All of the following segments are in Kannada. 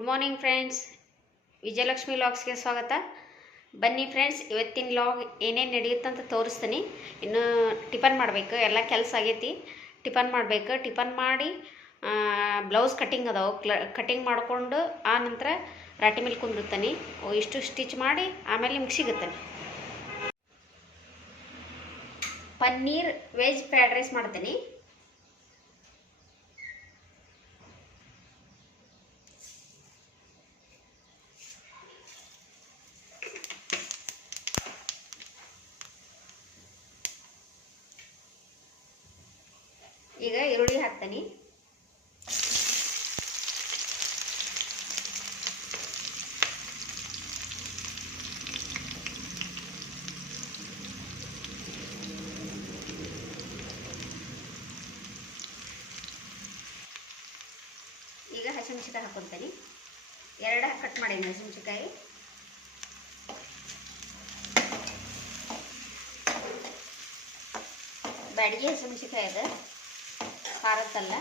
ಗುಡ್ ಮಾರ್ನಿಂಗ್ ಫ್ರೆಂಡ್ಸ್ ವಿಜಯಲಕ್ಷ್ಮಿ ಲಾಗ್ಸ್ಗೆ ಸ್ವಾಗತ. ಬನ್ನಿ ಫ್ರೆಂಡ್ಸ್ ಇವತ್ತಿನ ಲಾಗ್ ಏನೇನು ನಡೆಯುತ್ತಂತ ತೋರಿಸ್ತೀನಿ. ಇನ್ನು ಟಿಫನ್ ಮಾಡಬೇಕು, ಎಲ್ಲ ಕೆಲಸ ಆಗೈತಿ. ಟಿಫನ್ ಮಾಡಬೇಕು. ಟಿಫನ್ ಮಾಡಿ ಬ್ಲೌಸ್ ಕಟ್ಟಿಂಗ್ ಅದಾವೆ. ಕ್ಲ ಕಟ್ಟಿಂಗ್ ಮಾಡಿಕೊಂಡು ಆ ನಂತರ ರಾಟಿ ಮೇಲೆ ಕುಂದಿರ್ತಾನೆ ಇಷ್ಟು ಸ್ಟಿಚ್ ಮಾಡಿ ಆಮೇಲೆ ನಿಮ್ಗೆ ಸಿಗುತ್ತಾನೆ. ಪನ್ನೀರ್ ವೆಜ್ ಫ್ರೈಡ್ ರೈಸ್ ಮಾಡ್ತೀನಿ. ಈಗ ಈರುಳ್ಳಿ ಹಾಕ್ತೀನಿ. ಈಗ ಹಸಿಮೆಣಸಿಕಾಯಿ ಹಾಕೊತೀನಿ. ಎರಡು ಕಟ್ ಮಾಡೀನಿ ಹಸಿಮೆಣಸಿಕಾಯಿ ಬ್ಯಾಡಿಗೆ ಹಸಿಮೆಣಸಿಕಾಯಿ ಅದ. ಖಾರದ್ದಲ್ಲ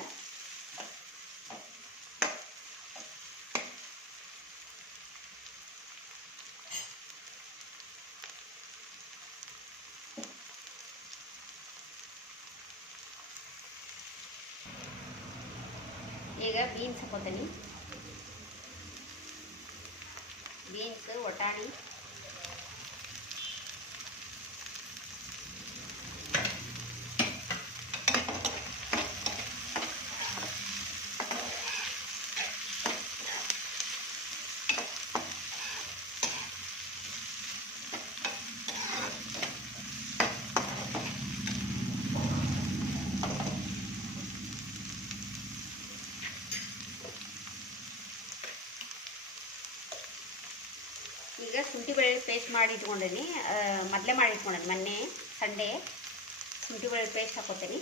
ಈಗ ಬೀನ್ಸ್ ಹಾಕೋತೀನಿ ಬೀನ್ಸ್ ಒಟಾಣಿ ಶುಂಠಿ ಬೆಳ್ಳುಳ್ಳಿ ಪೇಸ್ಟ್ ಮಾಡಿ ಇಟ್ಕೊಂಡೀನಿ. ಮೊದಲೇ ಮಾಡಿ ಇಟ್ಕೊಂಡೆ ಮೊನ್ನೆ, ಸಂಡೇ ಶುಂಠಿ ಬೆಳ್ಳುಳ್ಳಿ ಪೇಸ್ಟ್ ಹಾಕೋತೀನಿ.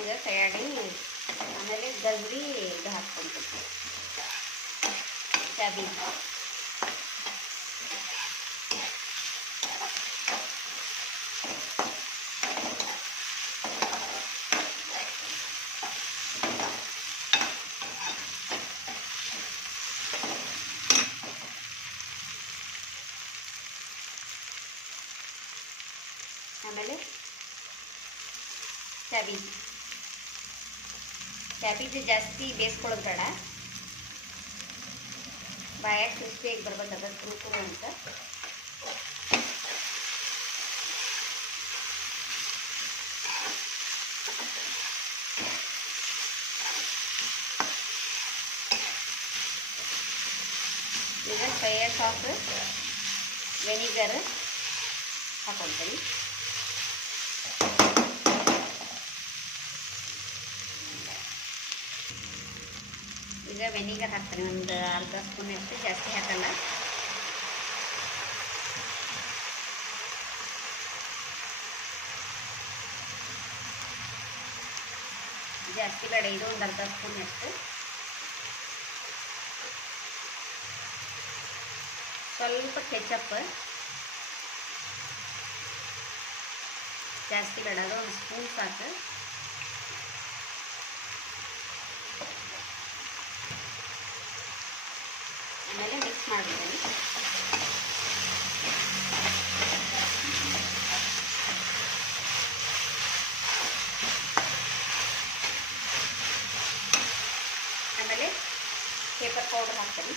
ಈಗ ತಯಾರಿ, ಆಮೇಲೆ ಗಜ್ರಿ ಇದು ಹಾಕ್ಕೊಂತೀನಿ ಆಮೇಲೆ ಕ್ಯಾಬೇಜ್ ಕ್ಯಾಬೇಜ್ ಜಾಸ್ತಿ ಬೇಯಿಸ್ಕೊಳ್ಳೋದು ಬೇಡ ಬಾಯಾಗ ಕ್ರಿಸ್ಪಿಯಾಗಿ ಬರ್ಬೇಕು ಅದ ಕುರುಕುರು ಅಂತ ಈಗ ಸೋಯಾ ಸಾಸ್ ವೆನಿಗರ್ ಹಾಕೊಳ್ತೀನಿ ಈಗ ವೆನಿಗರ್ ಹಾಕ್ತೀನಿ. ಒಂದು ಅರ್ಧ ಸ್ಪೂನ್ ಅಷ್ಟು ಜಾಸ್ತಿ ಹಾಕಲ್ಲ. ಜಾಸ್ತಿ ಬೇಡ, ಇದು ಒಂದು ಅರ್ಧ ಸ್ಪೂನ್ ಅಷ್ಟು. ಸ್ವಲ್ಪ ಕೆಚಪ್ ಜಾಸ್ತಿ ಬೇಡ ಅದು ಒಂದು ಸ್ಪೂನ್ ಸಾಕು ಆಮೇಲೆ ಮಿಕ್ಸ್ ಮಾಡಿದ್ದೀನಿ ಆಮೇಲೆ ಪೇಪರ್ ಪೌಡರ್ ಹಾಕ್ತೀನಿ.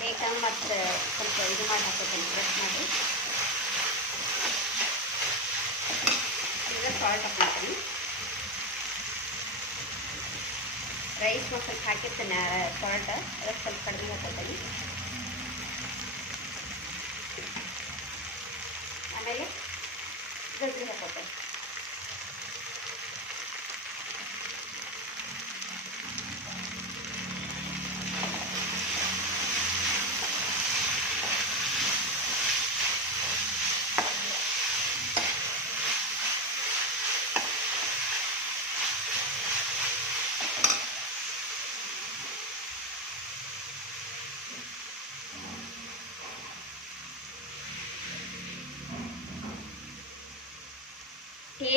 ಬೇಕಾಗ ಮತ್ತು ಸ್ವಲ್ಪ ಇದು ಮಾಡಿ ಹಾಕೋತೀನಿ ಬ್ರಷ್ ಮಾಡಿ. ಈಗ ಸಾಲ್ಟ್ ಹಾಕ್ತೀನಿ ರೈಸ್ ಸ್ವಲ್ಪ ಹಾಕಿರ್ತೀನಿ ಸಾಲ್ಟ್ ಅದಕ್ಕೆ ಸ್ವಲ್ಪ ಕಡಿಮೆ ಹಾಕೋತೀನಿ ಆಮೇಲೆ ಗಜ್ಜರಿ ಹಾಕೋತೀನಿ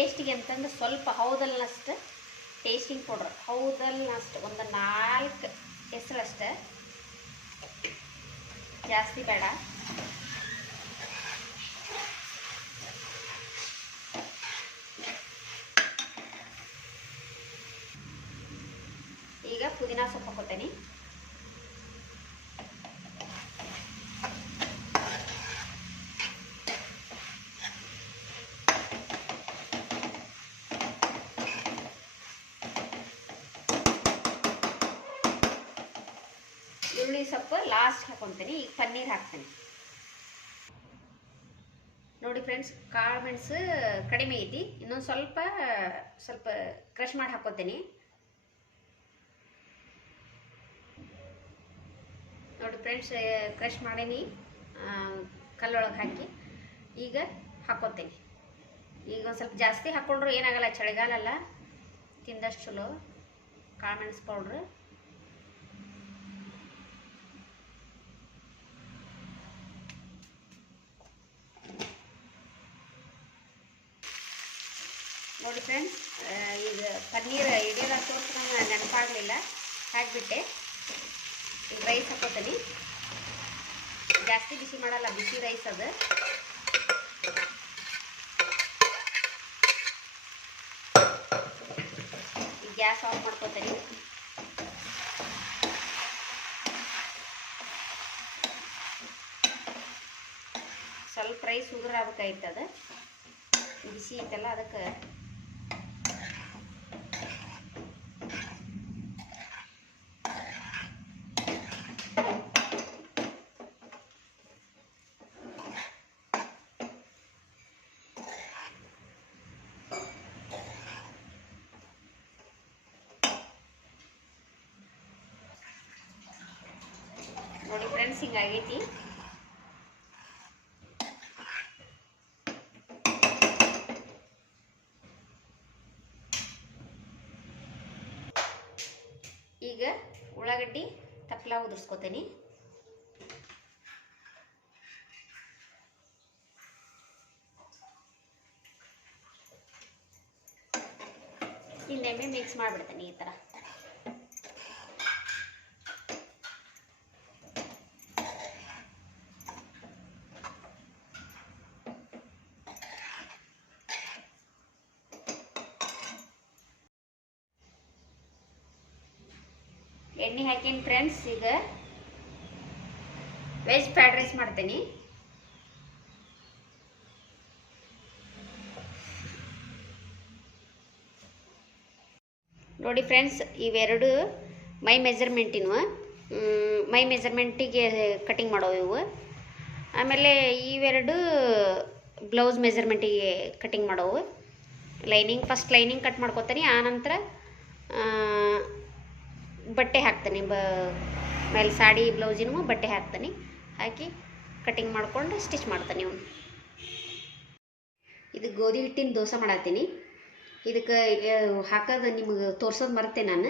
ಟೇಸ್ಟಿಗೆ ಅಂತಂದು ಸ್ವಲ್ಪ ಹೌದಲ್ನಷ್ಟು ಟೇಸ್ಟಿಂಗ್ ಪೌಡ್ರ್ ಹೌದಲ್ನಷ್ಟು ಒಂದು ನಾಲ್ಕು ಹೆಸರಷ್ಟು ಜಾಸ್ತಿ ಬೇಡ. ಈಗ ಪುದೀನ ಸೊಪ್ಪು ಹಾಕೋತೇನೆ ಈರುಳ್ಳಿ ಸೊಪ್ಪು ಹಾಕೊತೀನಿ, ಈಗ ಪನ್ನೀರ್ ಹಾಕ್ತೀನಿ. ನೋಡಿ ಫ್ರೆಂಡ್ಸ್ ಕಾಳು ಮೆಣಸು ಕಡಿಮೆ ಐತಿ, ಇನ್ನೊಂದು ಸ್ವಲ್ಪ ಸ್ವಲ್ಪ ಕ್ರಷ್ ಮಾಡಿ ಹಾಕೋತೀನಿ. ನೋಡಿ ಫ್ರೆಂಡ್ಸ್ ಕ್ರಶ್ ಮಾಡೀನಿ ಕಲ್ಲೊಳಗೆ ಹಾಕಿ, ಈಗ ಹಾಕೋತೀನಿ. ಈಗ ಒಂದು ಸ್ವಲ್ಪ ಜಾಸ್ತಿ ಹಾಕ್ಕೊಂಡ್ರು ಏನಾಗಲ್ಲ, ಚಳಿಗಾಲಲ್ಲ, ತಿಂದಷ್ಟು ಚಲೋ ಕಾಳು ಮೆಣಸು ಪೌಡ್ರು ನೋಡಿ ಫ್ರೆಂಡ್ಸ್ ಈಗ ಪನ್ನೀರ್ ಇಡೀರ ತೋರಿಸ್ಕೊಂಡು ನೆನಪಾಗಲಿಲ್ಲ. ಹಾಕಿಬಿಟ್ಟೆ ಈಗ ರೈಸ್ ಹಾಕೋತೀನಿ. ಜಾಸ್ತಿ ಬಿಸಿ ಮಾಡಲ್ಲ, ಬಿಸಿ ರೈಸ್ ಅದು. ಗ್ಯಾಸ್ ಆಫ್ ಮಾಡ್ಕೋತೀನಿ. ಸ್ವಲ್ಪ ರೈಸ್ ಉದುರು ಆಗ್ಬೇಕಾಯ್ತು ಅದು ಬಿಸಿ ಐತಲ್ಲ, ಅದಕ್ಕೆ ಫ್ರೆಂಡ್ಸ್ ಹಿಂಗಾಗೈತಿ ಈಗ ಉಳ್ಳಾಗಡ್ಡಿ ತಪ್ಪಲ ಉದುರ್ಸ್ಕೊತೀನಿ. ಹಿಂದೆಮ್ಮೆ ಮಿಕ್ಸ್ ಮಾಡಿಬಿಡ್ತೀನಿ ಈ ಥರ ಎಣ್ಣೆ ಹಾಕಿನ ಫ್ರೆಂಡ್ಸ್ ಈಗ ವೆಜ್ ಫ್ರೈಡ್ ರೈಸ್ ಮಾಡ್ತೀನಿ. ನೋಡಿ ಫ್ರೆಂಡ್ಸ್ ಇವೆರಡು ಮೈ ಮೆಜರ್ಮೆಂಟಿನವು ಮೈ ಮೆಜರ್ಮೆಂಟಿಗೆ ಕಟಿಂಗ್ ಮಾಡೋವು ಇವು. ಆಮೇಲೆ ಇವೆರಡು ಬ್ಲೌಸ್ ಮೆಜರ್ಮೆಂಟಿಗೆ ಕಟಿಂಗ್ ಮಾಡೋವು. ಲೈನಿಂಗ್ ಫಸ್ಟ್ ಲೈನಿಂಗ್ ಕಟ್ ಮಾಡ್ಕೊತೀನಿ. ಆನಂತರ ಬಟ್ಟೆ ಹಾಕ್ತೀನಿ. ಬ, ಮೇಲೆ ಸಾಡಿ, ಬ್ಲೌಸಿನೂ ಬಟ್ಟೆ ಹಾಕ್ತೀನಿ. ಹಾಕಿ ಕಟಿಂಗ್ ಮಾಡಿಕೊಂಡು ಸ್ಟಿಚ್ ಮಾಡ್ತೀನಿ ಅವನು ಇದು ಗೋಧಿ ಹಿಟ್ಟಿನ ದೋಸೆ ಮಾಡತ್ತೀನಿ. ಇದಕ್ಕೆ ಹಾಕೋದು ನಿಮಗೆ ತೋರ್ಸೋದು ಮರ್ತೆ ನಾನು.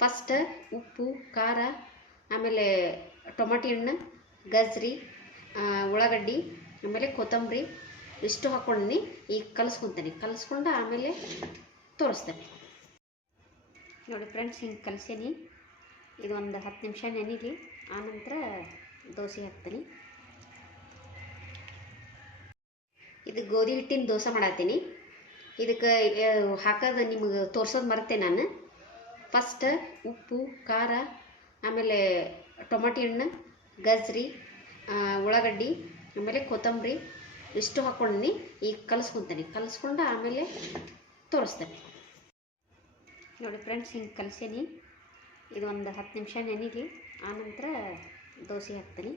ಫಸ್ಟ್ ಉಪ್ಪು, ಖಾರ, ಆಮೇಲೆ ಟೊಮಾಟಿ ಹಣ್ಣು, ಗಜ್ರಿ ಉಳ್ಳಾಗಡ್ಡಿ, ಆಮೇಲೆ ಕೊತ್ತಂಬರಿ, ಇಷ್ಟು ಹಾಕ್ಕೊಂಡಿನಿ. ಈಗ ಕಲಿಸ್ಕೊತೀನಿ. ಕಲಿಸ್ಕೊಂಡು ಆಮೇಲೆ ತೋರಿಸ್ತೇನೆ. ನೋಡಿ ಫ್ರೆಂಡ್ಸ್, ಹಿಂಗೆ ಕಲಸೀನಿ. ಇದು ಒಂದು ಹತ್ತು ನಿಮಿಷ ನೆನೀಲಿ. ಆನಂತರ ದೋಸೆ ಹಾಕ್ತೀನಿ. ಇದು ಗೋಧಿ ಹಿಟ್ಟಿನ ದೋಸೆ ಮಾಡತ್ತೀನಿ. ಇದಕ್ಕೆ ಹಾಕೋದು ನಿಮಗೆ ತೋರ್ಸೋದು ಮರತೆ ನಾನು. ಫಸ್ಟ್ ಉಪ್ಪು, ಖಾರ, ಆಮೇಲೆ ಟೊಮಟಿ ಹಣ್ಣು, ಗಜ್ರಿ ಉಳ್ಳಾಗಡ್ಡಿ, ಆಮೇಲೆ ಕೊತ್ತಂಬರಿ, ಇಷ್ಟು ಹಾಕ್ಕೊಂಡಿನಿ. ಈಗ ಕಲಿಸ್ಕೊತೀನಿ. ಕಲಿಸ್ಕೊಂಡು ಆಮೇಲೆ ತೋರಿಸ್ತೇನೆ. ನೋಡಿ ಫ್ರೆಂಡ್ಸ್, ಹಿಂಗೆ ಕಲಸೇನಿ. ಇದು ಒಂದು ಹತ್ತು ನಿಮಿಷ ನೆನೆಲಿ. ಆನಂತರ ದೋಸೆ ಹಾಕ್ತೀನಿ.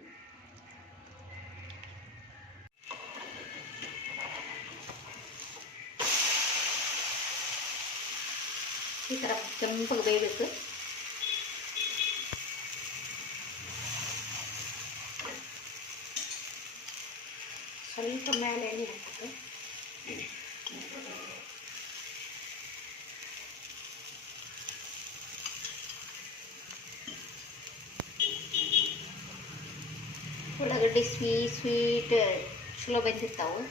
ಈ ಥರ ಕೆಂಪಗೆ ಬೇಯಬೇಕು. ಸ್ವಲ್ಪ ಮೇಲೆ ಎಣ್ಣೆ ಹಾಕಬೇಕು ಉಳ್ಳಾಗಡ್ಡಿ ಸ್ವೀ ಸ್ವೀಟ್ ಚಲೋ ಬೆಂದಿರ್ತಾವೆ